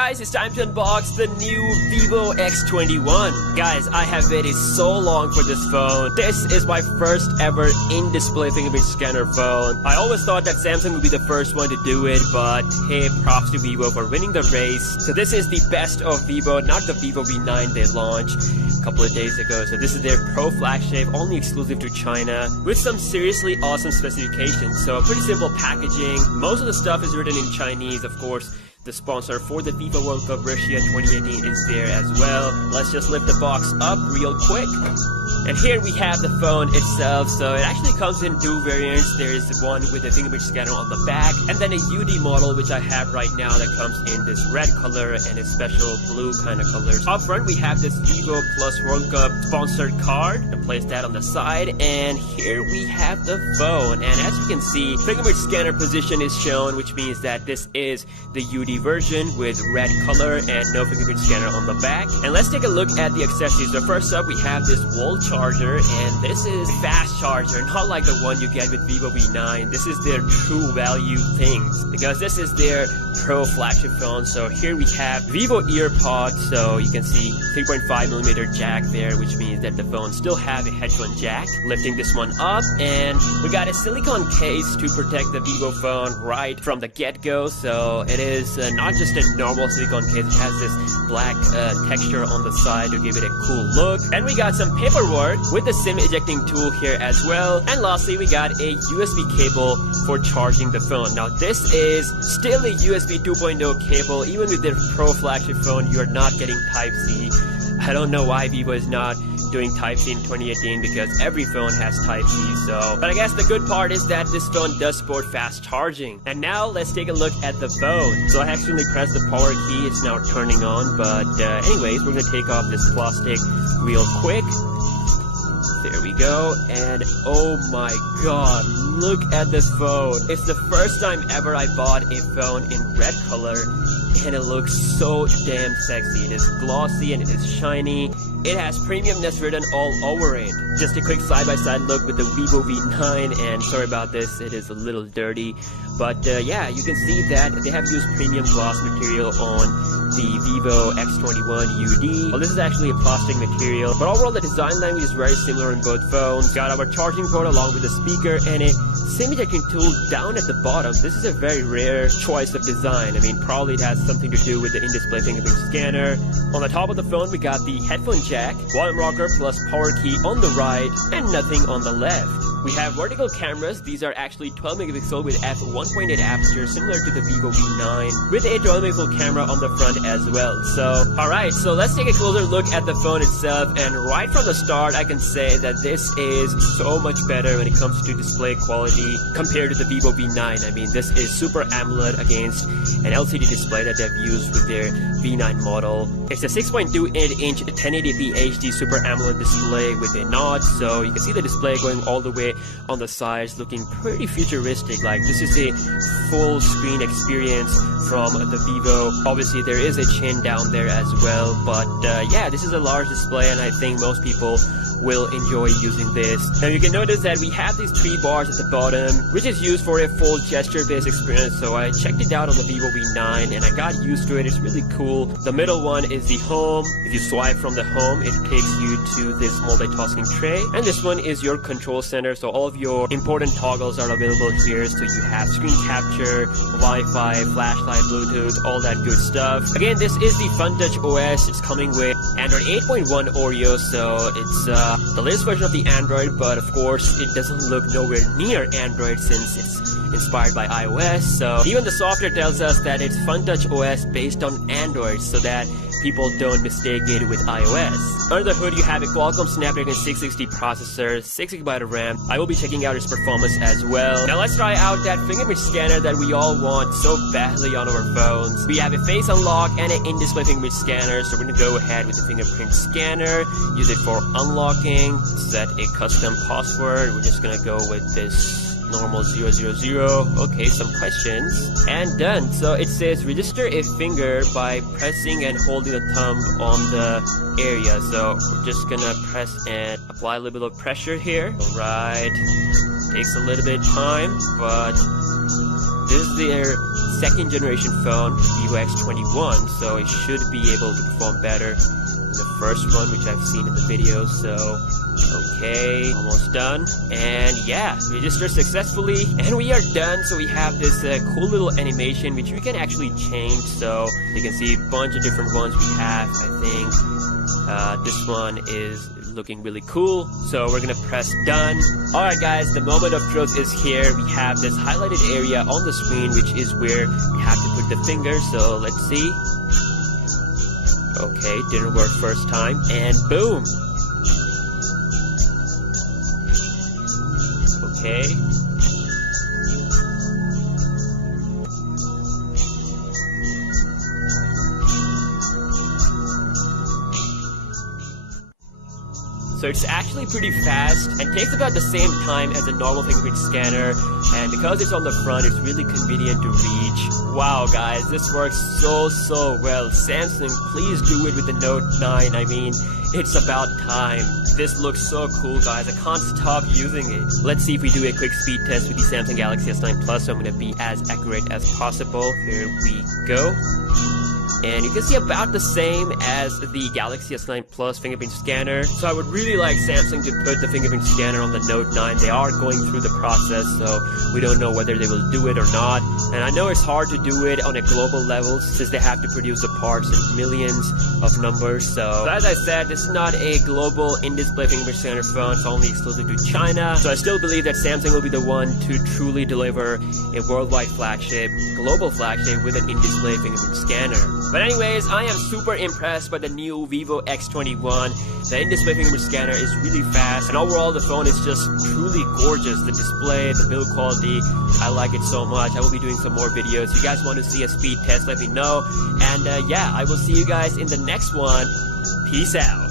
guys, it's time to unbox the new Vivo X21. Guys, I have waited so long for this phone. This is my first ever in-display fingerprint scanner phone. I always thought that Samsung would be the first one to do it, but hey, props to Vivo for winning the race. So this is the best of Vivo, not the Vivo V9 they launched a couple of days ago. So this is their Pro flagship, only exclusive to China, with some seriously awesome specifications. So pretty simple packaging. Most of the stuff is written in Chinese, of course. The sponsor for the FIFA World Cup Russia 2018 is there as well. Let's just lift the box up real quick. And here we have the phone itself. So it actually comes in two variants. There is one with a fingerprint scanner on the back, and then a UD model which I have right now that comes in this red color and a special blue kind of colors. Up front we have this Vivo Plus World Cup sponsored card. I place that on the side, and here we have the phone. And as you can see, fingerprint scanner position is shown, which means that this is the UD version with red color and no fingerprint scanner on the back. And let's take a look at the accessories. So first up we have this wall charger, and this is fast charger, not like the one you get with Vivo V9. This is their true value things, because this is their Pro flagship phone. So here we have Vivo EarPod, so you can see 3.5mm jack there, which means that the phone still have a headphone jack. Lifting this one up, and we got a silicone case to protect the Vivo phone right from the get-go. So it is not just a normal silicone case, it has this black texture on the side to give it a cool look. And we got some paperwork with the SIM ejecting tool here as well. And lastly, we got a USB cable for charging the phone. Now this is still a USB 2.0 cable. Even with their Pro flagship phone, you are not getting Type-C. I don't know why Vivo is not doing Type-C in 2018, because every phone has Type-C. So, but I guess the good part is that this phone does support fast charging. And now let's take a look at the phone. So I accidentally pressed the power key, it's now turning on. But anyways, we're gonna take off this plastic real quick. There we go, and oh my god, look at this phone. It's the first time ever I bought a phone in red color, and it looks so damn sexy. It is glossy and it is shiny. It has premiumness written all over it. Just a quick side-by-side look with the Vivo V9, and sorry about this, it is a little dirty. But yeah, you can see that they have used premium gloss material on the Vivo X21 UD. Well, this is actually a plastic material, but overall the design language is very similar in both phones. Got our charging port along with a speaker and a SIM ejecting tool down at the bottom. This is a very rare choice of design. I mean, probably it has something to do with the in-display fingerprint scanner. On the top of the phone, we got the headphone jack, volume rocker plus power key on the right, and nothing on the left. We have vertical cameras. These are actually 12MP with f1.8 aperture, similar to the Vivo V9, with a 12MP camera on the front as well. So, alright, so let's take a closer look at the phone itself, and right from the start, I can say that this is so much better when it comes to display quality compared to the Vivo V9. I mean, this is Super AMOLED against an LCD display that they've used with their V9 model. It's a 6.28-inch 1080p HD Super AMOLED display with a notch, so you can see the display going all the way on the sides, looking pretty futuristic. Like, this is a full screen experience from the Vivo. Obviously there is a chin down there as well, but yeah, this is a large display, and I think most people will enjoy using this. Now you can notice that we have these 3 bars at the bottom, which is used for a full gesture-based experience. So I checked it out on the Vivo V9 and I got used to it. It's really cool. The middle one is the home. If you swipe from the home, it takes you to this multitasking tray. And this one is your control center. So all of your important toggles are available here. So you have screen capture, Wi-Fi, flashlight, Bluetooth, all that good stuff. Again, this is the FunTouch OS. It's coming with Android 8.1 Oreo, so it's the latest version of the Android, but of course it doesn't look nowhere near Android since it's inspired by iOS. So even the software tells us that it's FunTouch OS based on Android, so that people don't mistake it with iOS. Under the hood, you have a Qualcomm Snapdragon 660 processor, 6GB of RAM. I will be checking out its performance as well. Now let's try out that fingerprint scanner that we all want so badly on our phones. We have a face unlock and an in-display fingerprint scanner, so we're gonna go ahead with the fingerprint scanner, use it for unlocking, set a custom password. We're just gonna go with this normal 000. Okay, some questions, and done. So it says register a finger by pressing and holding the thumb on the area. So we're just gonna press and apply a little bit of pressure here. Alright, takes a little bit of time, but this is their second generation phone, Vivo X21, so it should be able to perform better than the first one, which I've seen in the video. So okay, almost done. And yeah, registered successfully, and we are done. So we have this cool little animation which we can actually change. So you can see a bunch of different ones we have. I think this one is looking really cool, so we're gonna press done. Alright guys, the moment of truth is here. We have this highlighted area on the screen, which is where we have to put the finger. So let's see. Okay, didn't work first time, and boom. Okay. So it's actually pretty fast and takes about the same time as a normal fingerprint scanner, and because it's on the front, it's really convenient to reach. Wow guys, this works so well. Samsung, please do it with the Note 9. I mean, it's about time. This looks so cool guys, I can't stop using it. Let's see if we do a quick speed test with the Samsung Galaxy S9 Plus, so I'm gonna be as accurate as possible. Here we go. And you can see about the same as the Galaxy S9 Plus fingerprint scanner. So I would really like Samsung to put the fingerprint scanner on the Note 9. They are going through the process, so we don't know whether they will do it or not. And I know it's hard to do it on a global level since they have to produce the parts in millions of numbers. So as I said, this is not a global in-display fingerprint scanner phone. It's only exclusive to China. So I still believe that Samsung will be the one to truly deliver a worldwide flagship, global flagship with an in-display fingerprint scanner. But anyways, I am super impressed by the new Vivo X21. The in-display fingerprint scanner is really fast, and overall the phone is just truly gorgeous. The display, the build quality, I like it so much. I will be doing some more videos. If you guys want to see a speed test, let me know. And yeah, I will see you guys in the next one. Peace out.